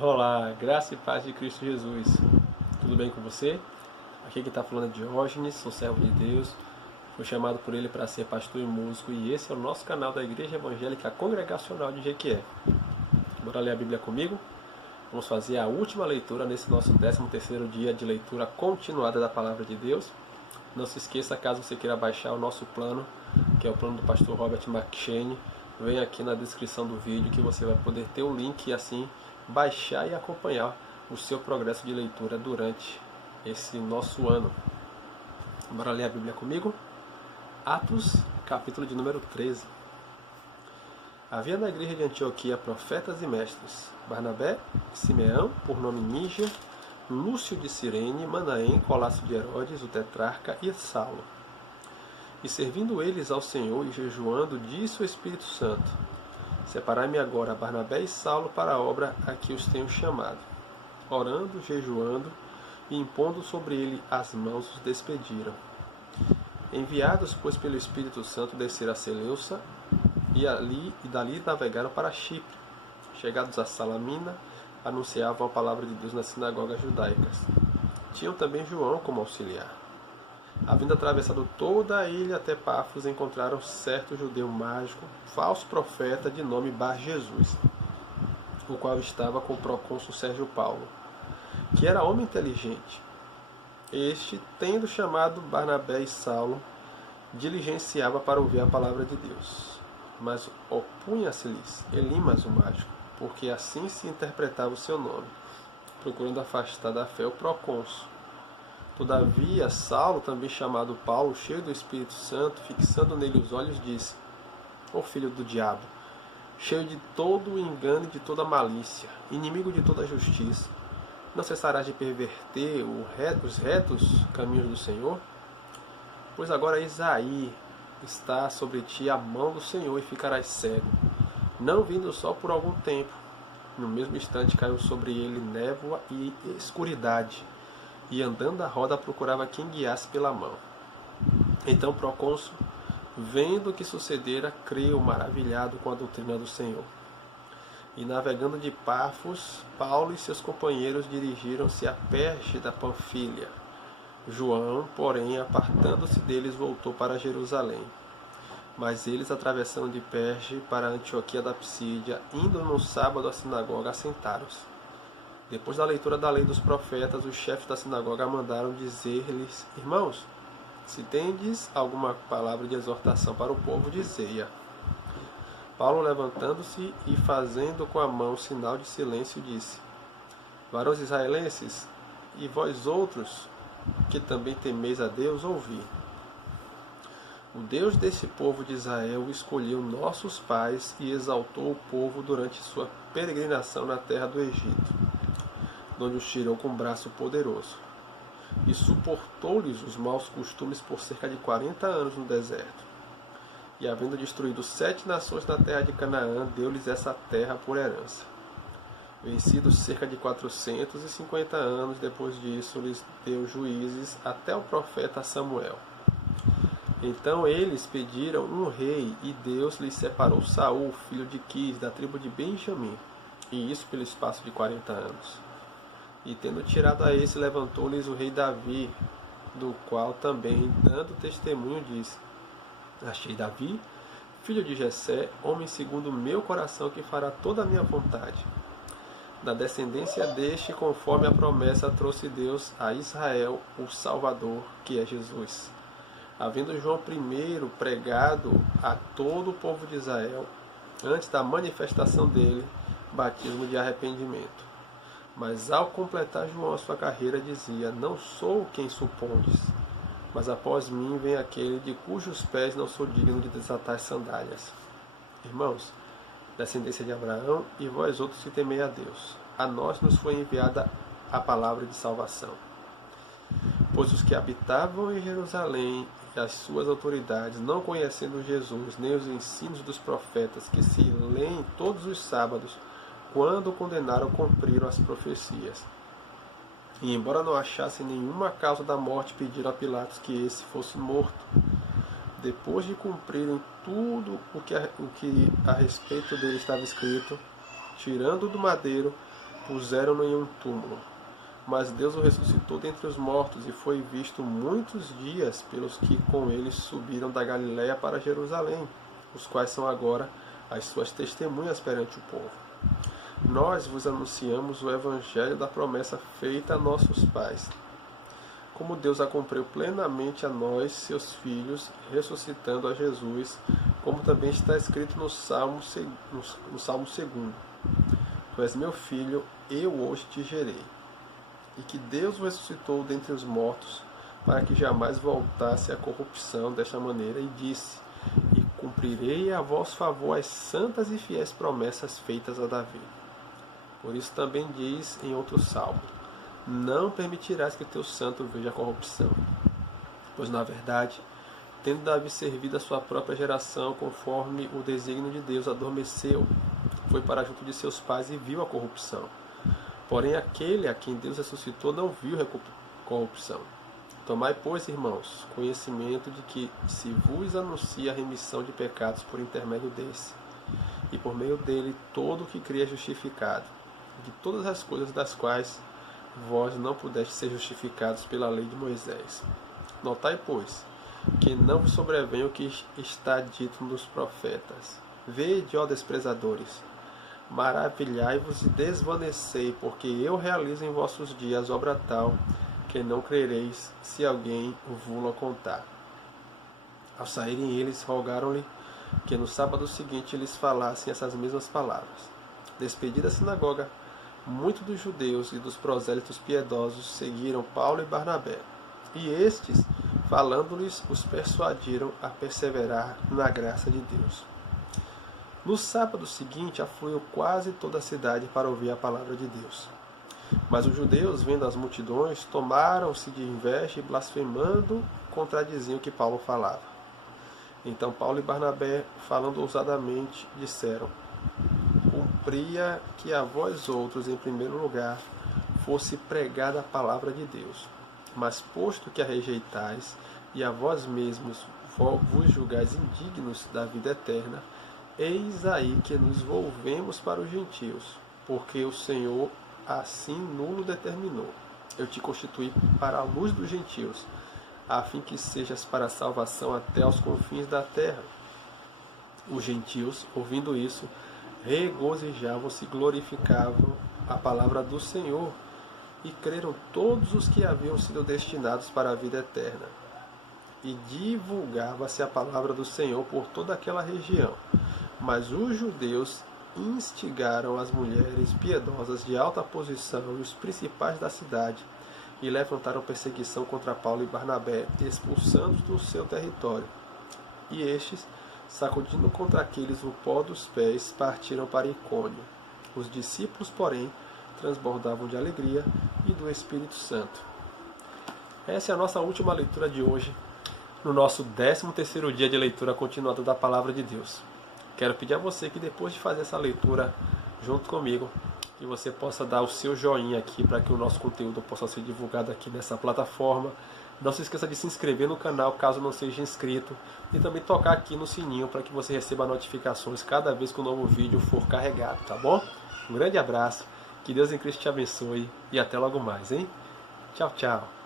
Olá, graça e paz de Cristo Jesus. Tudo bem com você? Aqui quem está falando é Diógenes, sou servo de Deus. Fui chamado por ele para ser pastor e músico e esse é o nosso canal da Igreja Evangélica Congregacional de Jequié. Bora ler a Bíblia comigo? Vamos fazer a última leitura nesse nosso 13º dia de leitura continuada da Palavra de Deus. Não se esqueça, caso você queira baixar o nosso plano, que é o plano do pastor Robert McShane, vem aqui na descrição do vídeo que você vai poder ter o link e assim baixar e acompanhar o seu progresso de leitura durante esse nosso ano. Bora ler a Bíblia comigo? Atos, capítulo de número 13. Havia na igreja de Antioquia profetas e mestres: Barnabé, Simeão, por nome Níger, Lúcio de Cirene, Manaém, Colácio de Herodes, o tetrarca, e Saulo. E servindo eles ao Senhor e jejuando, disse o Espírito Santo: Separai-me agora Barnabé e Saulo para a obra a que os tenho chamado. Orando, jejuando e impondo sobre ele as mãos, os despediram. Enviados, pois, pelo Espírito Santo, desceram a Seleuça e dali navegaram para Chipre. Chegados a Salamina, anunciavam a palavra de Deus nas sinagogas judaicas. Tinham também João como auxiliar. Havendo atravessado toda a ilha até Pafos, encontraram certo judeu mágico, falso profeta, de nome Bar-Jesus, o qual estava com o procônsul Sérgio Paulo, que era homem inteligente. Este, tendo chamado Barnabé e Saulo, diligenciava para ouvir a palavra de Deus. Mas opunha-se-lhes Elimas o mágico, porque assim se interpretava o seu nome, procurando afastar da fé o procônsul. Todavia, Saulo, também chamado Paulo, cheio do Espírito Santo, fixando nele os olhos, disse: Ó filho do diabo, cheio de todo o engano e de toda malícia, inimigo de toda a justiça, não cessarás de perverter os retos caminhos do Senhor? Pois agora Isaí está sobre ti a mão do Senhor e ficarás cego, não vindo só por algum tempo. No mesmo instante caiu sobre ele névoa e escuridade, e andando à roda procurava quem guiasse pela mão. Então o procônsul, vendo o que sucedera, creu maravilhado com a doutrina do Senhor. E navegando de Pafos, Paulo e seus companheiros dirigiram-se a Perge da Panfilha. João, porém, apartando-se deles, voltou para Jerusalém. Mas eles atravessaram de Perge para Antioquia da Psídia, indo no sábado à sinagoga, assentaram-se. Depois da leitura da lei dos profetas, os chefes da sinagoga mandaram dizer-lhes: Irmãos, se tendes alguma palavra de exortação para o povo, dizei-a. Paulo, levantando-se e fazendo com a mão sinal de silêncio, disse: Varões israelenses, e vós outros, que também temeis a Deus, ouvi. O Deus desse povo de Israel escolheu nossos pais e exaltou o povo durante sua peregrinação na terra do Egito, onde os tirou com braço poderoso, e suportou-lhes os maus costumes por cerca de 40 anos no deserto. E havendo destruído 7 nações na terra de Canaã, deu-lhes essa terra por herança. Vencidos cerca de 450 anos, depois disso lhes deu juízes até o profeta Samuel. Então eles pediram um rei, e Deus lhes separou Saul, filho de Quis, da tribo de Benjamim, e isso pelo espaço de 40 anos. E tendo tirado a esse, levantou-lhes o rei Davi, do qual também, dando testemunho, disse: Achei Davi, filho de Jessé, homem segundo o meu coração, que fará toda a minha vontade. Da descendência deste, conforme a promessa, trouxe Deus a Israel o Salvador, que é Jesus. Havendo João primeiro pregado a todo o povo de Israel, antes da manifestação dele, batismo de arrependimento. Mas ao completar João a sua carreira, dizia: Não sou quem supondes, mas após mim vem aquele de cujos pés não sou digno de desatar as sandálias. Irmãos, descendência de Abraão, e vós outros que temei a Deus, a nós nos foi enviada a palavra de salvação. Pois os que habitavam em Jerusalém e as suas autoridades, não conhecendo Jesus, nem os ensinos dos profetas, que se leem todos os sábados, quando o condenaram, cumpriram as profecias. E embora não achassem nenhuma causa da morte, pediram a Pilatos que esse fosse morto. Depois de cumprirem tudo o que a respeito dele estava escrito, tirando do madeiro, puseram-no em um túmulo. Mas Deus o ressuscitou dentre os mortos e foi visto muitos dias pelos que com ele subiram da Galiléia para Jerusalém, os quais são agora as suas testemunhas perante o povo. Nós vos anunciamos o evangelho da promessa feita a nossos pais, como Deus a cumpriu plenamente a nós, seus filhos, ressuscitando a Jesus, como também está escrito no Salmo 2. Tu és meu filho, eu hoje te gerei. E que Deus o ressuscitou dentre os mortos, para que jamais voltasse à corrupção desta maneira, e disse: E cumprirei a vosso favor as santas e fiéis promessas feitas a Davi. Por isso também diz em outro salmo: Não permitirás que teu santo veja a corrupção. Pois, na verdade, tendo Davi servido a sua própria geração, conforme o desígnio de Deus, adormeceu, foi para junto de seus pais e viu a corrupção. Porém, aquele a quem Deus ressuscitou não viu corrupção. Tomai, pois, irmãos, conhecimento de que se vos anuncia a remissão de pecados por intermédio desse, e por meio dele todo o que crê é justificado, de todas as coisas das quais vós não pudestes ser justificados pela lei de Moisés. Notai, pois, que não vos sobrevém o que está dito nos profetas. Vede, ó desprezadores, maravilhai-vos e desvanecei, porque eu realizo em vossos dias obra tal, que não crereis, se alguém vos contar. Ao saírem eles, rogaram-lhe que no sábado seguinte lhes falassem essas mesmas palavras. Despedida a sinagoga, muitos dos judeus e dos prosélitos piedosos seguiram Paulo e Barnabé, e estes, falando-lhes, os persuadiram a perseverar na graça de Deus. No sábado seguinte, afluiu quase toda a cidade para ouvir a palavra de Deus. Mas os judeus, vendo as multidões, tomaram-se de inveja e, blasfemando, contradiziam o que Paulo falava. Então Paulo e Barnabé, falando ousadamente, disseram: Cumpria que a vós outros, em primeiro lugar, fosse pregada a palavra de Deus. Mas posto que a rejeitais, e a vós mesmos vos julgais indignos da vida eterna, eis aí que nos volvemos para os gentios, porque o Senhor assim nulo determinou. Eu te constituí para a luz dos gentios, a fim que sejas para a salvação até aos confins da terra. Os gentios, ouvindo isso, regozijavam-se e glorificavam a palavra do Senhor, e creram todos os que haviam sido destinados para a vida eterna. E divulgava-se a palavra do Senhor por toda aquela região. Mas os judeus instigaram as mulheres piedosas de alta posição e os principais da cidade, e levantaram perseguição contra Paulo e Barnabé, expulsando-os do seu território. E estes, sacudindo contra aqueles o pó dos pés, partiram para Icônio. Os discípulos, porém, transbordavam de alegria e do Espírito Santo. Essa é a nossa última leitura de hoje, no nosso 13º dia de leitura continuada da Palavra de Deus. Quero pedir a você que depois de fazer essa leitura junto comigo, que você possa dar o seu joinha aqui para que o nosso conteúdo possa ser divulgado aqui nessa plataforma. Não se esqueça de se inscrever no canal caso não seja inscrito, e também tocar aqui no sininho para que você receba notificações cada vez que um novo vídeo for carregado, tá bom? Um grande abraço, que Deus em Cristo te abençoe e até logo mais, hein? Tchau, tchau!